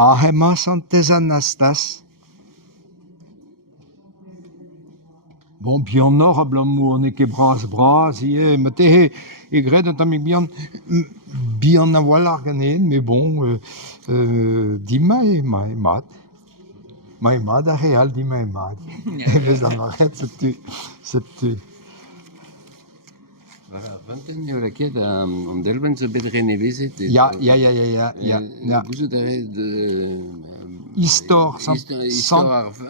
Ahema Santes Anastas. Bon, bien honorable, on est que bras, mais t'es gré de tamik bien avoir l'argané, mais bon, dis-moi, ma da real, dis-moi, et mais ça m'arrête, c'était. Voilà, 20 ans la quête en Delven se bedrene vezet. Ja. Vous avez de Histoire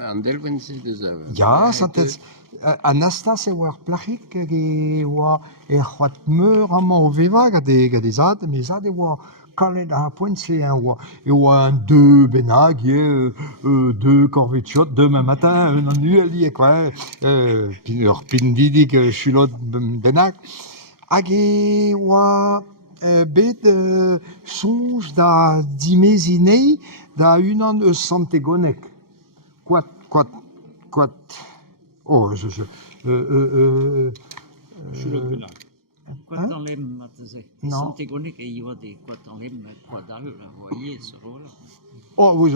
en Delven c'est de ça. Ja, Santes. Anastas e war plachik e war c'hoat meur amañ o veva gade zad, mais zad e war kalet ar poentse e war un deux benag, deux corvetiot, demain matin, un an nueli quoi, ur pindidik chulot benag. Hag e war bet sonj da dimezinei da unan eus santegonek. Quat. Oh, Chulot bennak. Quat an lem, mat ze. Non. Santegonek e iwa de quat an lem, quat al, voye, sur rola. Oh,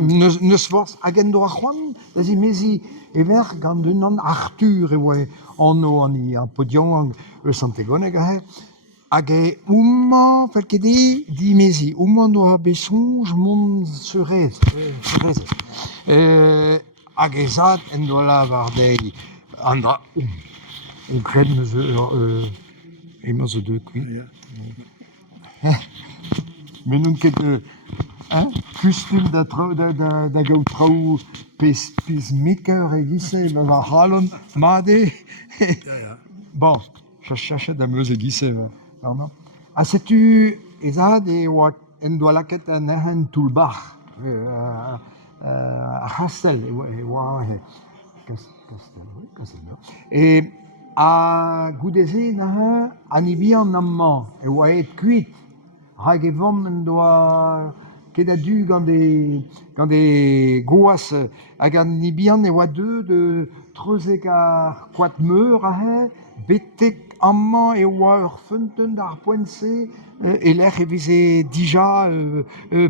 neus forz, hag en doa c'hoant, da zi mezi ever gant un an Arthur e oa anno an i podion eus Santegoneg hag e oumman, fel ket di mezi, oumman doa besonj mont surez. Hag e zad en doa la war dei an dra o gred meus emañ zo deut kvit. Men n'on ket kustum da gaout traoù pacemaker e gise ma va halon made. Bon, chachet da meus e gise. Ha setu ezad e oa en doa laket an ehen toulbach. A Castel e oa Castel. E a goudeze na an ibian amman e oa et kuit. Hag e vant en doa ket a du gant de goas hag an ibian e oa de treuzeg ar quat meur betek amman e oa ur feunteun d'ar poentse e lec'h e veze dija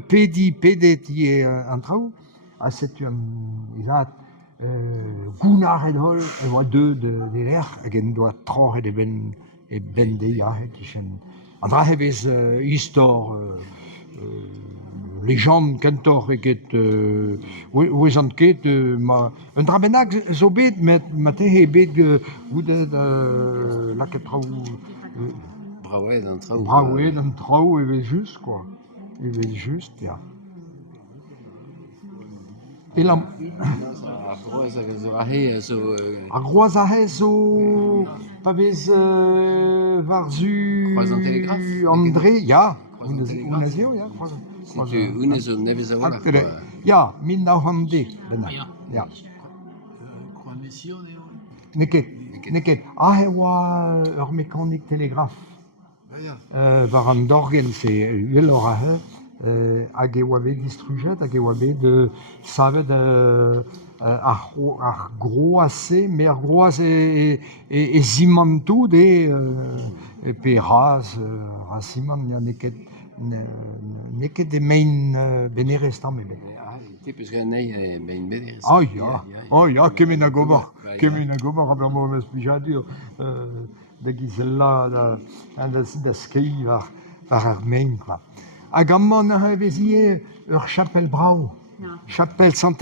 pedet an traoù. Ha setu izad gounar et hol e oa de lec'h hag en doa troc'het e ben deia kichen. An dra vez istor legend kentor ket ouezant ket un dra bennak zo bet ma te bet goudet laket traoù Braouet an traoù. Braouet an traoù e vez just quoi. E vez just, ya. E lam... Ar groaz a zo ahe zo... Ar groaz ahe zo... pa vez varzu... Croaz an telegraf? André, ya. Croaz Unazio, ya. C'est une zo nevez a ola. Ya, 1900 bennak. Ya. Croanession eo. Neket. Ah, e oa ur mécanique télégraphe. Var an dorgen, se uel or ahe, hag e oa bet distrujet, hag e oa bet savet ar groaz-se, me ar groaz e zimantout pe raz ziman, ya neket e mein benerez tamm ebet. Te peus gant nahi ben bedez. Ya, kemen a gobar, a blant mo meus plijadur, da gizella, da skei war ar mein, quoi. Hag amman a vezie ur chapel brau, chapel Santes